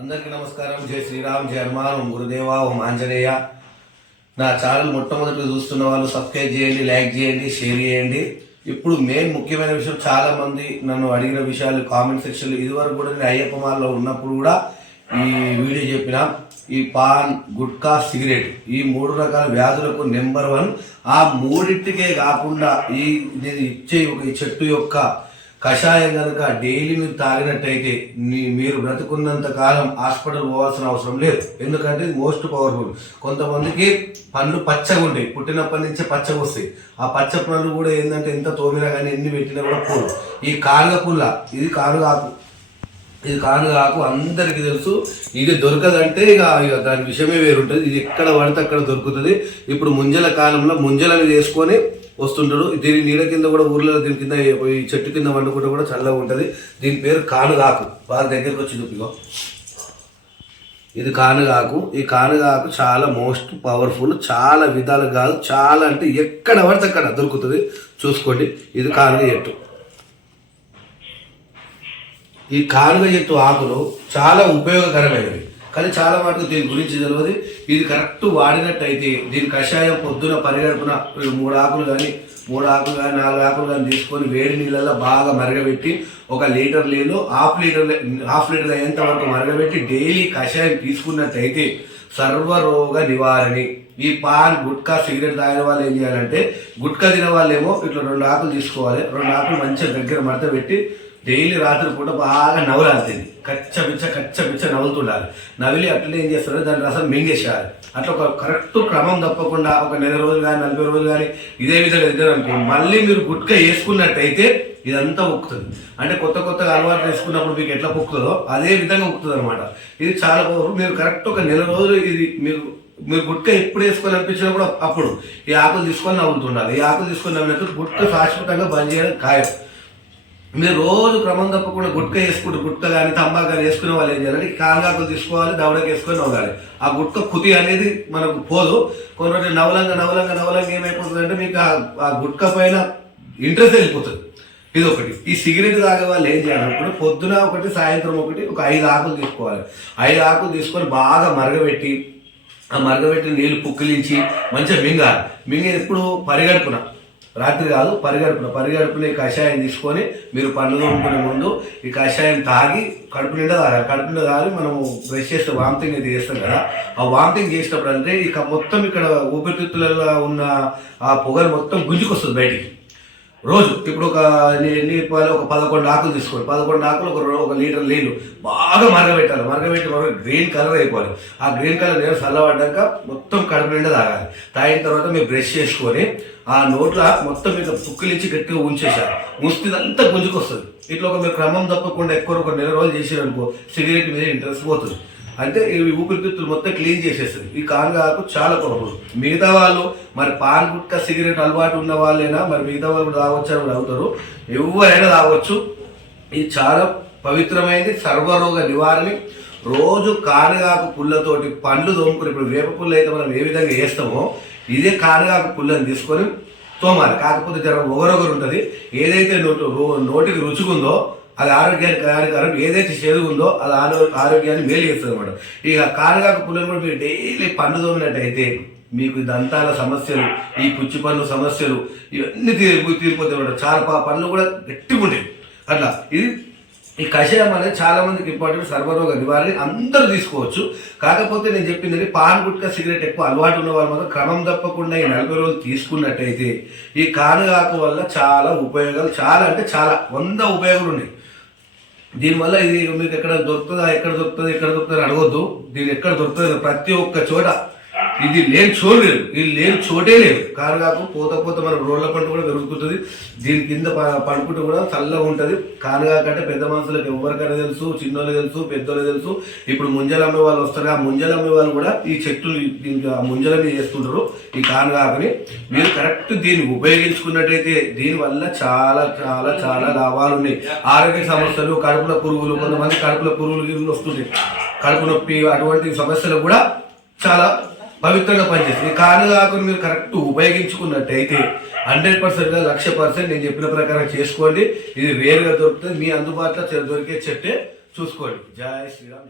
అందరికీ నమస్కారం. జై శ్రీరామ్, జై హనుమాన్, ఓం గురుదేవా, ఓం ఆంజనేయ. నా ఛానల్ మొట్టమొదటి చూస్తున్న వాళ్ళు సబ్స్క్రైబ్ చేయండి, లైక్ చేయండి, షేర్ చేయండి. ఇప్పుడు మెయిన్ ముఖ్యమైన విషయం, చాలా మంది నన్ను అడిగిన విషయాలు కామెంట్ సెక్షన్లో, ఇదివరకు కూడా నేను అయ్యప్ప మాలలో ఉన్నప్పుడు కూడా ఈ వీడియో చెప్పిన, ఈ పాన్, గుట్కా, సిగరెట్ ఈ 3 రకాల వ్యాధులకు నెంబర్ 1. ఆ మూడింటికే కాకుండా నేను ఇచ్చే ఈ చెట్టు యొక్క కషాయం కనుక డైలీ మీరు తాగినట్టయితే మీరు బ్రతుకున్నంత కాలం హాస్పిటల్ పోవాల్సిన అవసరం లేదు. ఎందుకంటే ఇది మోస్ట్ పవర్ఫుల్. కొంతమందికి పండ్లు పచ్చగా ఉంటాయి, పుట్టినప్పటి నుంచే పచ్చగా వస్తాయి. ఆ పచ్చ పండ్లు కూడా ఏంటంటే ఎంత తోమినా కానీ ఎన్ని పెట్టినా కూడా పోదు. ఈ కానుగ పుల్ల, ఇది కానుగాకు అందరికీ తెలుసు. ఇది దొరకదంటే ఇక దాని విషయమే వేరుంటుంది. ఇది ఎక్కడ పడితే అక్కడ దొరుకుతుంది. ఇప్పుడు ముంజల కాలంలో ముంజలను వేసుకొని వస్తుంటాడు. దీని నీడ కింద కూడా ఊర్లో దీని కింద ఈ చెట్టు కింద వండుకుంటే కూడా చల్లగా ఉంటుంది. దీని పేరు కానుగాకు. బాగా దగ్గరికి వచ్చి చూపిగో, ఇది కానుగాకు. ఈ కానుగాకు చాలా మోస్ట్ పవర్ఫుల్. చాలా విధాలు కాదు, చాలా అంటే ఎక్కడ పడితే అక్కడ దొరుకుతుంది. చూసుకోండి, ఇది కానుగ చెట్టు. ఈ కానుగ చెట్టు ఆకులు చాలా ఉపయోగకరమైనవి, కానీ చాలా మటుకు దీని గురించి తెలియదు. ఇది కరెక్ట్ వాడినట్టయితే దీని కషాయం పొద్దున పరిగడుపున 3 ఆకులు కానీ 4 ఆకులు కానీ తీసుకొని వేడి నీళ్ళల్లో బాగా మరగబెట్టి 1 లీటర్ నీళ్ళు హాఫ్ లీటర్ అయ్యేంత వరకు మరగబెట్టి డైలీ కషాయం తీసుకున్నట్టయితే సర్వరోగ నివారణి. ఈ పాన్, గుట్కా, సిగరెట్ తాగిన వాళ్ళు ఏం చేయాలంటే, గుట్కా తినే వాళ్ళేమో ఇట్లా 2 ఆకులు తీసుకోవాలి. 2 ఆకులు మంచిగా దగ్గర మడత పెట్టి డైలీ రాత్రి పూట బాగా నవ్వులాడుతుంది. కచ్చపిచ్చ నవ్వుతుండాలి. నవిలి అట్లనే ఏం చేస్తారో దాని రసం మింగేసేయాలి. అట్లా ఒక కరెక్ట్ క్రమం తప్పకుండా ఒక 1 నెల రోజులు కానీ 40 రోజులు కానీ ఇదే విధంగా తిన్నారనుకో, మళ్ళీ మీరు గుట్కా వేసుకున్నట్టయితే ఇదంతా ఉక్కుతుంది. అంటే కొత్తగా అలవాటు వేసుకున్నప్పుడు మీకు ఎట్లా పొక్కుతుందో అదే విధంగా ఉక్కుతుంది అనమాట. ఇది చాలా మీరు కరెక్ట్ ఒక 1 నెల రోజులు ఇది మీరు గుట్కా ఎప్పుడు వేసుకోవాలనిపించినప్పుడు అప్పుడు ఈ ఆకులు తీసుకొని నవ్వుతుండాలి. ఈ ఆకులు తీసుకొని నవ్వినప్పుడు గుట్కా శాశ్వతంగా బంద్ చేయడం ఖాయం. మీరు రోజు క్రమం తప్పకుండా గుట్కా వేసుకుంటారు. గుట్కా కానీ తంబాకు కానీ వేసుకునే వాళ్ళు ఏం చేయాలంటే కాంగాకులు తీసుకోవాలి, దవడకి వేసుకొని నవ్వాలి. ఆ గుట్కా కుతి అనేది మనకు పోదు. కొన్ని రోజులు నవలంగా ఏమైపోతుంది అంటే మీకు ఆ గుట్కా పైన ఇంట్రెస్ట్ వెళ్ళిపోతుంది. ఇది ఒకటి. ఈ సిగరెట్ తాగే వాళ్ళు ఏం చేయాలన్నప్పుడు పొద్దున ఒకటి, సాయంత్రం ఒకటి, ఒక 5 ఆకులు తీసుకోవాలి. 5 ఆకులు తీసుకొని బాగా మరగబెట్టి, ఆ మరగబెట్టి నీళ్ళు పుక్కిలించి మంచిగా మింగేది ఎప్పుడు పరిగడుపున, రాత్రి కాదు, పరిగడుపున ఈ కషాయం తీసుకొని మీరు పళ్ళు తోముకునే ముందు ఈ కషాయం తాగి కడుపు నిండా తాగి మనము బ్రష్ చేస్తే వామిటింగ్ అయితే చేస్తాం కదా, ఆ వామిటింగ్ చేసినప్పుడు అంటే ఇక మొత్తం ఇక్కడ ఊపిరితిత్తులలో ఉన్న ఆ పొగలు మొత్తం గుంజుకొస్తుంది బయటికి. రోజు ఇప్పుడు ఒక 11 ఆకులు తీసుకోండి. 11 ఆకులు 1 లీటర్ నీళ్ళు బాగా మరగబెట్టి గ్రీన్ కలర్ అయిపోవాలి. ఆ గ్రీన్ కలర్ నీరు చల్లబడ్డాక మొత్తం కడుపు నిండా తాగాలి. తాగిన తర్వాత మీరు బ్రష్ చేసుకొని ఆ నోట్లో మొత్తం మీకు పుక్కిలించి గట్టిగా ఉంచేసారు. ముస్తిదంతా గుంజుకొస్తుంది. ఇట్లా మీరు క్రమం తప్పకుండా ఎక్కువ 1 నెల రోజులు చేసారనుకో, సిగరెట్ మీద ఇంట్రెస్ట్ పోతుంది. అంటే ఈ ఊపిరితిత్తులు మొత్తం క్లీన్ చేసేస్తుంది. ఈ కానుగాకు చాలా పవర్ఫుల్. మిగతా వాళ్ళు మరి పాన్, గుట్కా, సిగరెట్ అలవాటు ఉన్న వాళ్ళైనా మరి మిగతా వాళ్ళు కూడా తాగొచ్చు అని కూడా అవుతారు. ఎవరైనా తాగొచ్చు. ఇది చాలా పవిత్రమైనది, సర్వరోగ నివారణి. రోజు కానుగాకు పుల్లతోటి పండ్లు తోముకుని, ఇప్పుడు వేప పుల్ల అయితే మనం ఏ విధంగా వేస్తామో ఇదే కానుగాకు పుల్లని తీసుకొని తోమాలి. కాకపోతే జర ఒగరొగరు ఉంటుంది. ఏదైతే నోటికి రుచుకుందో అది ఆరోగ్యానికి హానికరం, ఏదైతే చేదు ఉందో అది ఆరోగ్యాన్ని మేలు చేస్తుంది అనమాట. ఇక కానుగాకు పుల్లని కూడా మీరు డైలీ పండు తోమినట్టయితే మీకు దంతాల సమస్యలు, ఈ పుచ్చి పన్ను సమస్యలు ఇవన్నీ తీరిపోతాయి అనమాట. చాలా పనులు కూడా గట్టిగా ఉంటాయి. అట్లా ఈ కషాయం అనేది చాలా మందికి ఇంపార్టెంట్. సర్వరోగ నివారణ అందరూ తీసుకోవచ్చు. కాకపోతే నేను చెప్పింది పాన్, గుట్కా, సిగరెట్ ఎక్కువ అలవాటు ఉన్న వాళ్ళు మాత్రం క్రమం తప్పకుండా ఈ 40 రోజులు తీసుకున్నట్టయితే ఈ కానుగాకు వల్ల చాలా ఉపయోగాలు, చాలా అంటే చాలా 100 ఉపయోగాలు ఉన్నాయి. దీనివల్ల ఇది మీకు ఎక్కడ దొరుకుతుంది అడగొద్దు. దీని ఎక్కడ దొరుకుతుంది, ప్రతి ఒక్క చోట ఇది లేని చోటు లేదు, ఇది లేని చోటే లేదు. కానుగాకు పోత మన రోడ్ల పంట కూడా పెరుగుతుంటుంది. దీని కింద పండుకుంటూ కూడా చల్లగా ఉంటుంది. కానుగాకు అంటే పెద్ద మనుషులకు ఎవరికైనా తెలుసు, చిన్నోళ్ళు తెలుసు, పెద్దోళ్ళు తెలుసు. ఇప్పుడు ముంజలు అమ్మే వాళ్ళు వస్తారు. ఆ ముంజలు అమ్మే వాళ్ళు కూడా ఈ చెట్లు ముంజలని చేస్తుంటారు. ఈ కానుగాకుని మీరు కరెక్ట్ దీన్ని ఉపయోగించుకున్నట్టయితే దీనివల్ల చాలా చాలా చాలా లాభాలు ఉన్నాయి. ఆరోగ్య సమస్యలు, కడుపుల పురుగులు, కొంతమంది కడుపుల పురుగులు వస్తుంటాయి, కడుపు నొప్పి, అటువంటి సమస్యలు కూడా చాలా పవిత్రంగా పనిచేస్తుంది. ఈ కానుగాకుని మీరు కరెక్ట్ ఉపయోగించుకున్నట్టయితే 100%గా 1,00,000% నేను చెప్పిన ప్రకారం చేసుకోండి. ఇది రేరుగా దొరుకుతుంది. మీ అందుబాటులో దొరికే చెట్టే చూసుకోండి. జై శ్రీరామ్.